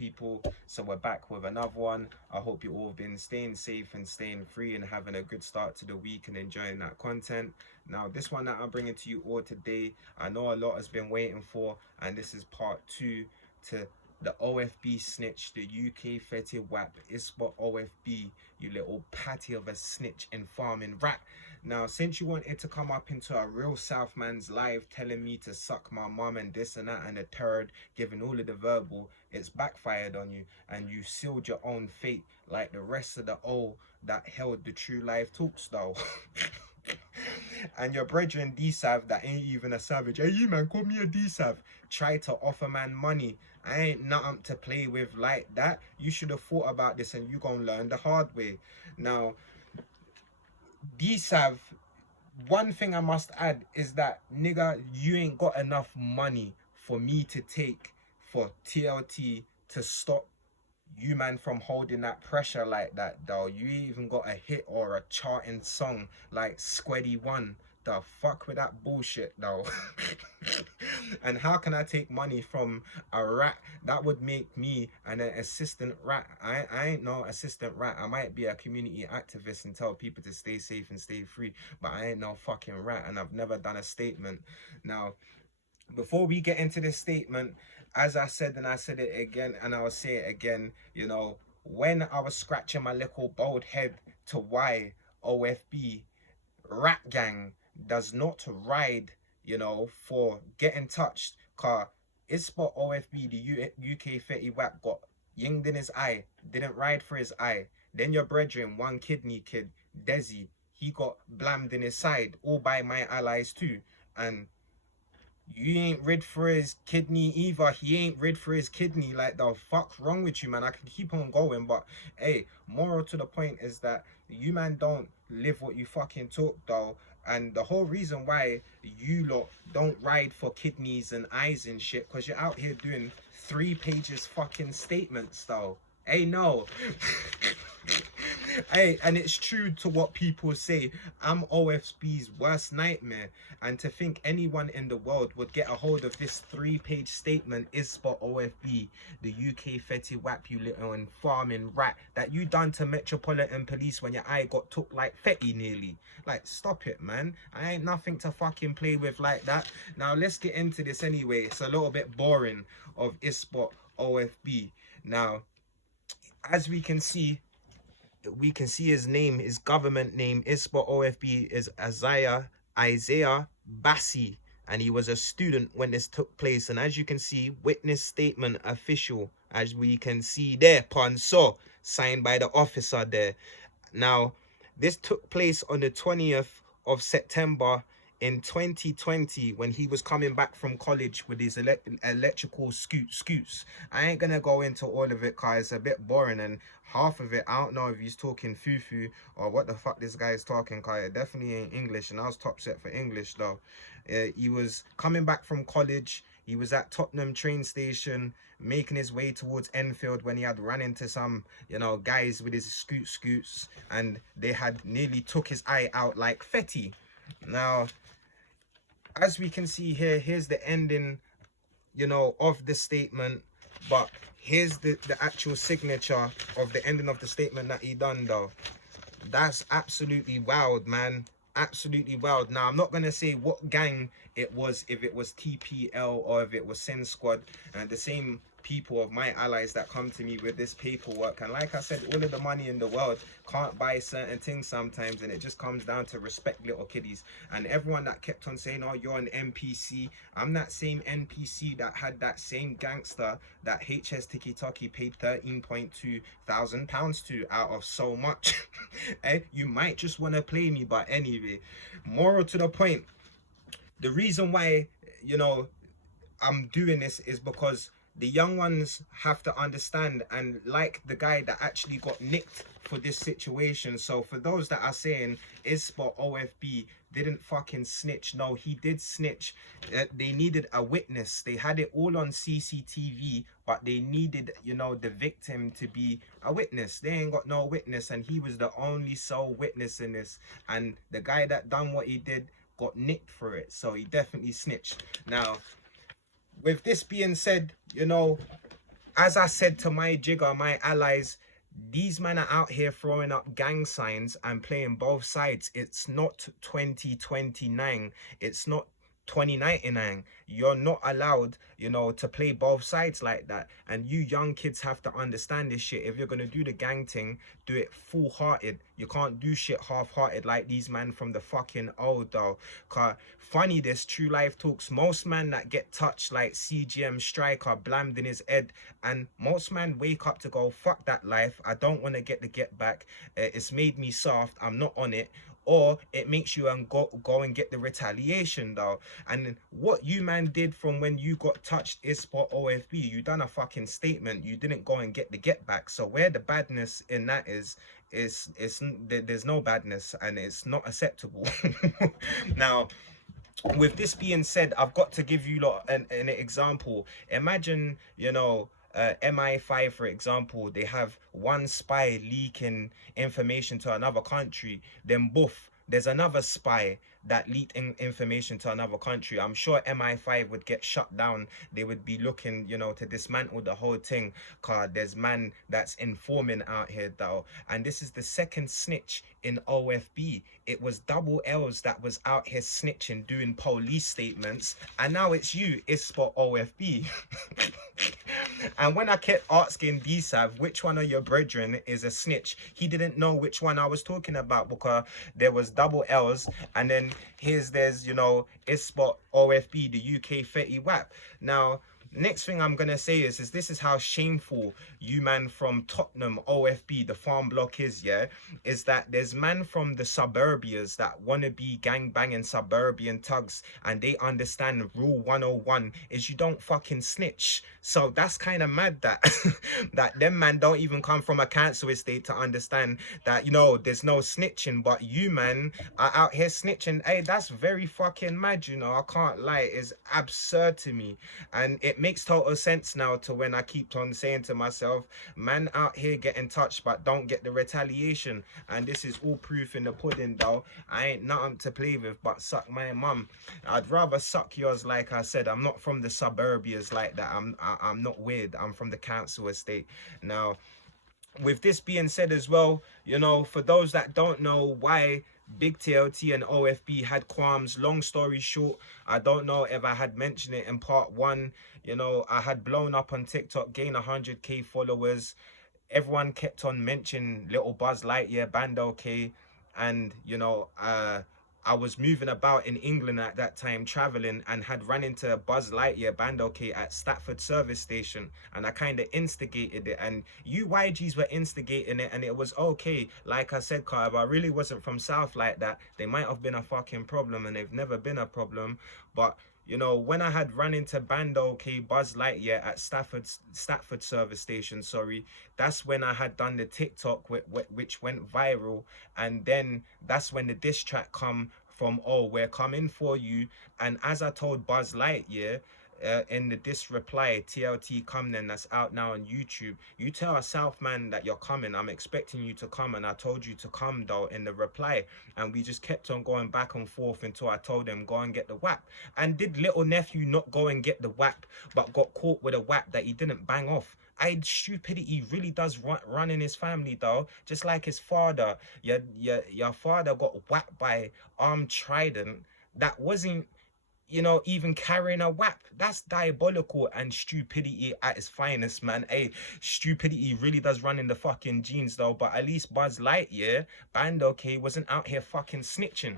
people. So we're back with another one. I hope you all have been staying safe and staying free and having a good start to the week and enjoying that content. Now this one that I'm bringing to you all today, I know a lot has been waiting for, and this is part 2 to the OFB snitch, the UK fetty wap Ispa OFB, you little patty of a snitch and farming rat. Now, since you wanted to come up into a real South man's live telling me to suck my mum and this and that and the third, giving all of the verbal, it's backfired on you and you sealed your own fate like the rest of the O that held the true life talks though. And your brethren D-Sav that ain't even a savage, hey you man, call me a D-Sav, try to offer man money. I ain't nothing to play with like that. You should have thought about this and you gonna learn the hard way. Now, D-Sav, one thing I must add is that, nigga, you ain't got enough money for me to take for TLT to stop you man from holding that pressure like that though. You ain't even got a hit or a charting song like Squiddy One. The fuck with that bullshit though. And how can I take money from a rat? That would make me an assistant rat. I ain't no assistant rat. I might be a community activist and tell people to stay safe and stay free, but I ain't no fucking rat, and I've never done a statement. Now, before we get into this statement, as I said, and I said it again and I'll say it again, you know, when I was scratching my little bald head to why OFB rat gang does not ride, you know, for getting touched, car Ispa OFB, the UK fetty whack, got yinged in his eye, didn't ride for his eye. Then your brethren, one kidney kid, Desi, he got blammed in his side, all by my allies too. And you ain't rid for his kidney either. He ain't rid for his kidney. Like, the fuck's wrong with you, man? I can keep on going, but hey, moral to the point is that you man don't live what you fucking talk though. And the whole reason why you lot don't ride for kidneys and eyes and shit, because you're out here doing 3 pages fucking statements though. Hey, no. Hey, and it's true to what people say. I'm OFB's worst nightmare, and to think anyone in the world would get a hold of this 3-page statement is for OFB, the UK fetty wap, you little and farming rat, that you done to Metropolitan Police when your eye got took like fetty nearly. Like, stop it, man. I ain't nothing to fucking play with like that. Now let's get into this anyway. It's a little bit boring of ISPOT OFB. Now, as we can see his name, his government name, ISPA OFB, is Isaiah Bassi, and he was a student when this took place. And as you can see, witness statement official, as we can see there, Ponso, signed by the officer there. Now, this took place on the 20th of September in 2020 when he was coming back from college with his electrical scoots. I ain't gonna go into all of it because it's a bit boring, and half of it I don't know if he's talking foo-foo or what the fuck this guy is talking, because it definitely ain't English, and I was top set for English though. He was coming back from college. He was at Tottenham train station making his way towards Enfield when he had run into some, you know, guys with his scoots, and they had nearly took his eye out like fetty. Now, as we can see here, here's the ending, you know, of the statement, but here's the actual signature of the ending of the statement that he done though. That's absolutely wild, man. Absolutely wild. Now, I'm not going to say what gang it was, if it was TPL or if it was Sin Squad, and the same people of my allies that come to me with this paperwork. And like I said, all of the money in the world can't buy certain things sometimes, and it just comes down to respect, little kiddies. And everyone that kept on saying, oh, you're an NPC, I'm that same NPC that had that same gangster that HS Tiki Taki paid £13.2 thousand to out of so much. Eh? You might just want to play me, but anyway, moral to the point, the reason why, you know, I'm doing this is because the young ones have to understand, and like the guy that actually got nicked for this situation. So for those that are saying ISPA OFB didn't fucking snitch, no, he did snitch. They needed a witness. They had it all on CCTV, but they needed, you know, the victim to be a witness. They ain't got no witness, and he was the only sole witness in this. And the guy that done what he did got nicked for it, so he definitely snitched. Now, with this being said, you know, as I said to my jigger, my allies, these men are out here throwing up gang signs and playing both sides. It's not 2029. It's not 2099. You're not allowed, to play both sides like that. And you young kids have to understand this shit. If you're gonna do the gang thing, do it full-hearted. You can't do shit half-hearted like these men from the fucking old though. Cause funny this, true life talks. Most men that get touched like CGM Striker blammed in his head, and most men wake up to go, fuck that life. I don't want to get the get back. It's made me soft. I'm not on it. Or it makes you go and get the retaliation though. And what you man did from when you got touched is for OFB. You done a fucking statement. You didn't go and get the get back. So where the badness in that is there's no badness, and it's not acceptable. Now, with this being said, I've got to give you lot an example. Imagine, MI5, for example, they have one spy leaking information to another country, then boof, there's another spy that leaked information to another country. I'm sure MI5 would get shut down. They would be looking, to dismantle the whole thing, cause there's man that's informing out here though. And this is the second snitch in OFB. It was Double L's that was out here snitching, doing police statements, and now it's you, it's for OFB. And when I kept asking D-Sav which one of your brethren is a snitch, he didn't know which one I was talking about, because there was Double L's, and then there's Isspot OFB, the UK fetty WAP. Now, next thing I'm gonna say is this is how shameful you man from Tottenham OFB, the farm block is, yeah, is that there's man from the suburbias that wanna be gang banging suburban thugs, and they understand rule 101 is you don't fucking snitch. So that's kind of mad that that them man don't even come from a council estate to understand that, there's no snitching, but you man are out here snitching. Hey, that's very fucking mad, I can't lie. It's absurd to me, and it makes total sense now to when I keep on saying to myself, man out here getting touched but don't get the retaliation. And this is all proof in the pudding though. I ain't nothing to play with but suck my mum. I'd rather suck yours. Like I said, I'm not from the suburbias like that. I'm not weird. I'm from the council estate. Now, with this being said as well, for those that don't know why Big TLT and OFB had qualms, long story short, I don't know if I had mentioned it in part one. I had blown up on TikTok, gained 100k followers. Everyone kept on mentioning little Buzz Lightyear, Bando K, and I was moving about in England at that time, traveling, and had run into Buzz Lightyear, Bando K, at Stafford service station, and I kind of instigated it, and you YGs were instigating it, and it was okay. Like I said, Carl, if I really wasn't from South like that, they might have been a fucking problem, and they've never been a problem. But when I had run into Bando K, Buzz Lightyear at Stafford service station, sorry, that's when I had done the TikTok which went viral, and then that's when the diss track come from, oh, we're coming for you. And as I told Buzz Lightyear, in the diss reply, TLT come then, that's out now on YouTube, you tell a South man that you're coming, I'm expecting you to come, and I told you to come though in the reply. And we just kept on going back and forth until I told him go and get the WAP. And did little nephew not go and get the WAP but got caught with a WAP that he didn't bang off? Stupidity really does run in his family though, just like his father. Your father got whacked by armed trident that wasn't even carrying a WAP. That's diabolical and stupidity at its finest, man. Hey, stupidity really does run in the fucking genes though. But at least Buzz Lightyear, Bando K, wasn't out here fucking snitching.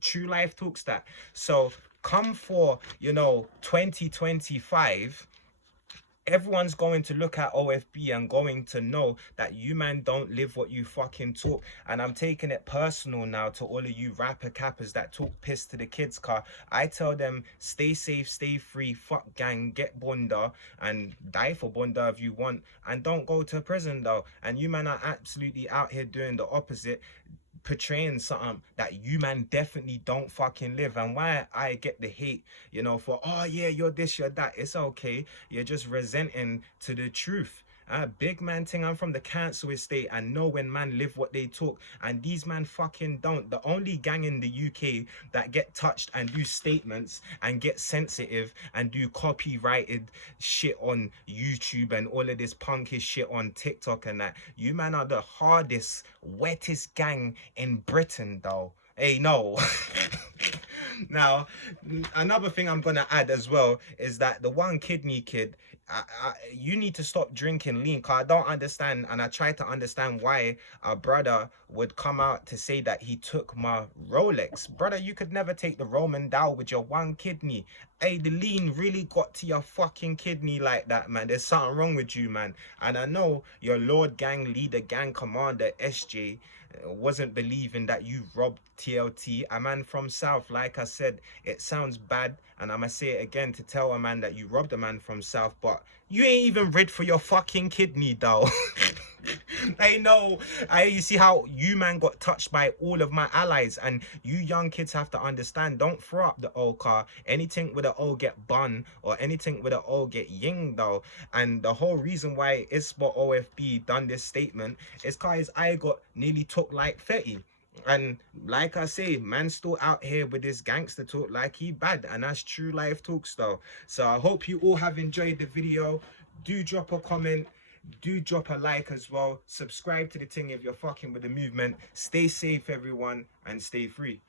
True life talks that. So come for 2025, everyone's going to look at OFB and going to know that you man don't live what you fucking talk. And I'm taking it personal now to all of you rapper cappers that talk piss to the kids, car. I tell them, stay safe, stay free, fuck gang, get bunda, and die for bunda if you want, and don't go to prison though. And you man are absolutely out here doing the opposite, portraying something that you man definitely don't fucking live. And why I get the hate, for, oh yeah, you're this, you're that, it's okay. You're just resenting to the truth. Big man thing, I'm from the council estate and know when man live what they talk, and these man fucking don't. The only gang in the UK that get touched and do statements and get sensitive and do copyrighted shit on YouTube and all of this punkish shit on TikTok and that, you man are the hardest, wettest gang in Britain though. Hey, no. Now, another thing I'm gonna add as well is that the one kidney kid, you need to stop drinking lean. Cause I don't understand, and I try to understand why a brother would come out to say that he took my Rolex. Brother, you could never take the Roman down with your one kidney. Hey, the lean really got to your fucking kidney like that, man. There's something wrong with you, man. And I know your Lord Gang leader, gang commander, SJ, wasn't believing that you robbed TLT. A man from South, like I said, it sounds bad, and I'ma say it again to tell a man that you robbed a man from South, but you ain't even rid for your fucking kidney though. I know. You see how you man got touched by all of my allies, and you young kids have to understand, don't throw up the old car. Anything with an O get bun, or anything with an O get ying though. And the whole reason why ISPA OFB done this statement is cause I got nearly took like fetty. And like I say, man still out here with this gangster talk like he bad, and that's true life talks though. So I hope you all have enjoyed the video. Do drop a comment, do drop a like as well, subscribe to the thing if you're fucking with the movement. Stay safe everyone, and stay free.